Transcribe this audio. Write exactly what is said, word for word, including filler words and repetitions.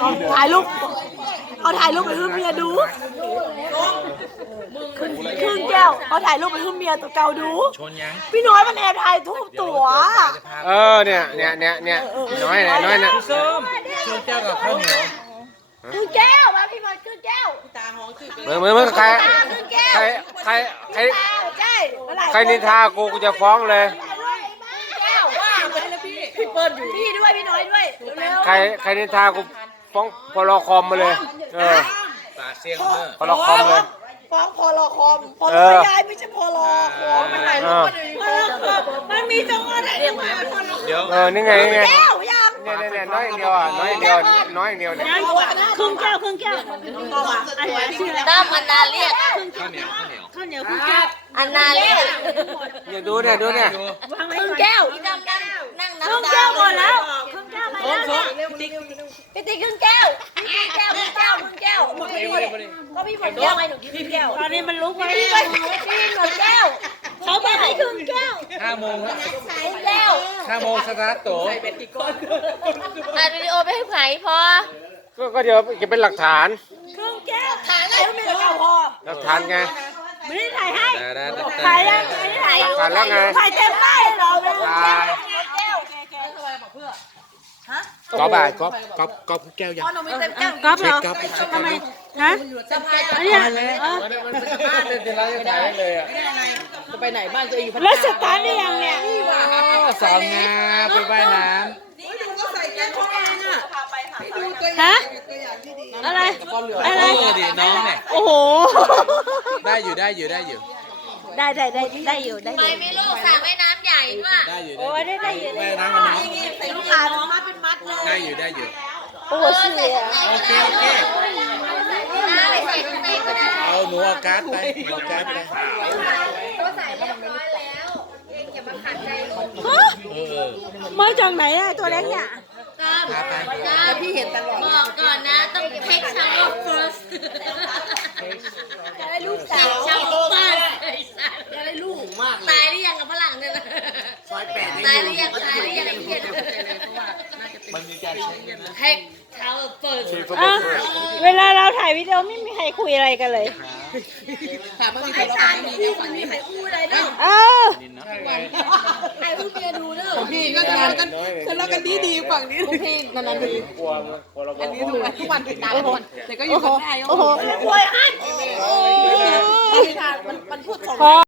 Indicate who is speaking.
Speaker 1: เอาถ่ายรูปเอาถ่ายรูปไปให้เมียดูครึ่งแก้วเอาถ่ายรูปไปให้เมียตัวเก่าดูพี่น้อยมันแอบถ่ายทุกตัว
Speaker 2: เออเนี่ยเนี่ยเนี่ยเนี่ยน้อยเนี่ยน้อยเนี่ย
Speaker 3: ส้มชวนแก้วกับข้าวเหนียว
Speaker 1: ครึ่งแก้วมาพี่น้อยครึ่งแก้ว
Speaker 2: เมื่อเมื่อเมื่อใครใครใครใครใครนินทากูกูจะฟ้องเลย
Speaker 1: พี่เปิ้ลอยู่พี่ด้วยพี่น้อยด้วย
Speaker 2: ใครใครนินทากูฟ้องพลคอมมาเลยเออพลคอมเลย
Speaker 1: ฟ้องพลคอมพลยายไม่ใช่พลคอมมันถ่ายรูปมันมีจังหวะไหน
Speaker 2: เดี๋ยวเออนี่ไงนี่ไง
Speaker 1: แก้วยัง
Speaker 2: เนี่ยเนี่ยน้อยเดียวอ่ะน้อยเดียวน้อยเดียวเนี่ย
Speaker 1: ครึ่งแก้วครึ่งแก้วด้ามอันนาเรียกข้าวเหนียวข้าวเหนียวข้าวเหนียวครึ่งแก้วอันนาเรียก
Speaker 2: เนี่ยดูเนี่ยดูเนี่ย
Speaker 1: ครึ่งแก้วนั่งนั่งนั่งครึ่งแก้วหมดแล้วครึ่งแก้วมาแล้วพี่ติ๊กครึ่งแก้วครึ่งแก้วครึ่งแก้วครึ่งแก้วหมดเลยก็พี่หมดแก้วไงหนูกินครึ่งแก้วตอนนี้มันลุกไปพี่พี่หมดแก้วเขาบอกให้ครึ่งแก้ว
Speaker 3: ห้าโมงแล้ว
Speaker 1: ครึ่งแก้ว
Speaker 3: ห้าโมงสตาร์ทโต
Speaker 1: อัดวิดีโอไปให้ใครพอ
Speaker 2: ก็ก็เดี๋ยวจะเป็นหลักฐาน
Speaker 1: ครึ่งแก้วถ่ายอะไรไม่ได้พอ
Speaker 2: หลักฐานไง
Speaker 1: ไม่ได้ถ่ายให้ถ่ายยังไม่ได้ถ่าย
Speaker 2: ถ่ายแล้วไง
Speaker 1: ถ่ายเต็มได้เหรอถ่ายแก้ว
Speaker 2: ก๊อฟอ่ะก๊อฟก๊อฟก๊อฟแก้วยัง
Speaker 1: ก๊อฟเหรอทำไมฮะอันนี้
Speaker 3: จะไปไหนบ้านตัวเองอยู่
Speaker 1: แล้วสตาร์ทได้ยังเนี่ย
Speaker 3: สาวงาไปว่ายน้ำ
Speaker 1: ฮะอะไรอะไร
Speaker 3: ดิน้องเนี่ย
Speaker 1: โอ้โห
Speaker 3: ได้อยู่ได้อยู่ได้อยู่
Speaker 1: ได้ได้ได้ได้อยู่ได้อยู่
Speaker 4: ไม่มีลูกสระว่ายน้ำใหญ่ด้วย
Speaker 3: ได้อยู่
Speaker 1: โอ้ได้ได้อยู่
Speaker 3: ว่ายน้ำมันน้อง
Speaker 1: ลูกค้ามัดเป็นมัดเลย
Speaker 3: ได้อยู่ได้อยู่
Speaker 1: โอ้เสีย
Speaker 3: โอเคโอเค
Speaker 4: น้าไปใส่ข้างในก็ได้
Speaker 3: เอาหนูเอาการ์ดไปเอาการ์ดไป
Speaker 4: ก็ใส่เรียบร้อยแล้วเองอย่ามาขัดใจลูก
Speaker 3: เออ
Speaker 1: มาจากไหนอะตัวเล็กเนี่ย
Speaker 4: ก็ก็พี่เห็นตลอดบอกก่อนนะต้องเทคชังโลก first
Speaker 1: จะได้ลูกสาว
Speaker 4: ชังโลก first จะได้ลูกมากตายหรือยังกับฝรั่งเนี่ยตายหรือยังตายหรือยังไอ้เหี้ย
Speaker 3: มันมีการเช็คกันนะ
Speaker 4: เทคเท้าเปิด
Speaker 1: เวลาเราถ่ายวิดีโอไม่มีใครคุยอะไรกันเลย
Speaker 4: ถามว่ามีใครชายมีในฝันมีใครพูดอะไรเนาะ
Speaker 1: เออ
Speaker 4: ใครพูดเมียดูเด้อ
Speaker 3: พี่ก็ทานกันทะเลาะกันดีดีฝั่งนี้
Speaker 4: พี่นานๆดี
Speaker 3: อันนี้ทุกวันทุกวันติดตามทุกวันแต่ก็อยู่กันได้
Speaker 1: โอ้โหโอ้โหมันพูดของ